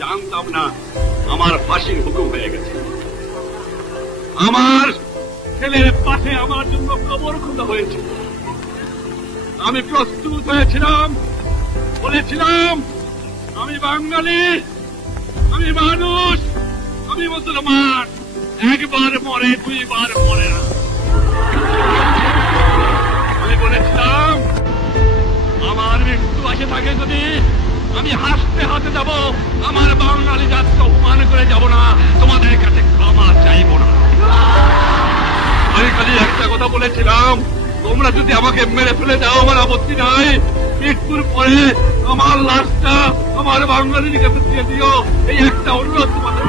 জানতাম না আমার ফাঁসির হুকুম হয়ে গেছে। আমার ছেলের পাশে আমার জন্য কবর খোঁজা হয়েছে। আমি প্রস্তুত হয়েছিলাম, বলেছিলাম আমি বাঙালি, আমি মানুষ, আমি মুসলমান, একবার মরে দুইবার মরে না। আমি বলেছিলাম আমার মৃত্যু আসে থাকে যদি আমি হাসতে হাতে যাব, আমার বাঙালি জাতকে অপমান করে যাব না, তোমাদের কাছে ক্ষমা চাইব না। আমি খালি একটা কথা বলেছিলাম, তোমরা যদি আমাকে মেরে ফেলে দাও আমার আপত্তি নাই, মৃত্যুর পরে আমার লাশটা আমার বাঙালির কাছে দিয়ে দিও, এই একটা অনুরোধ তোমাদের।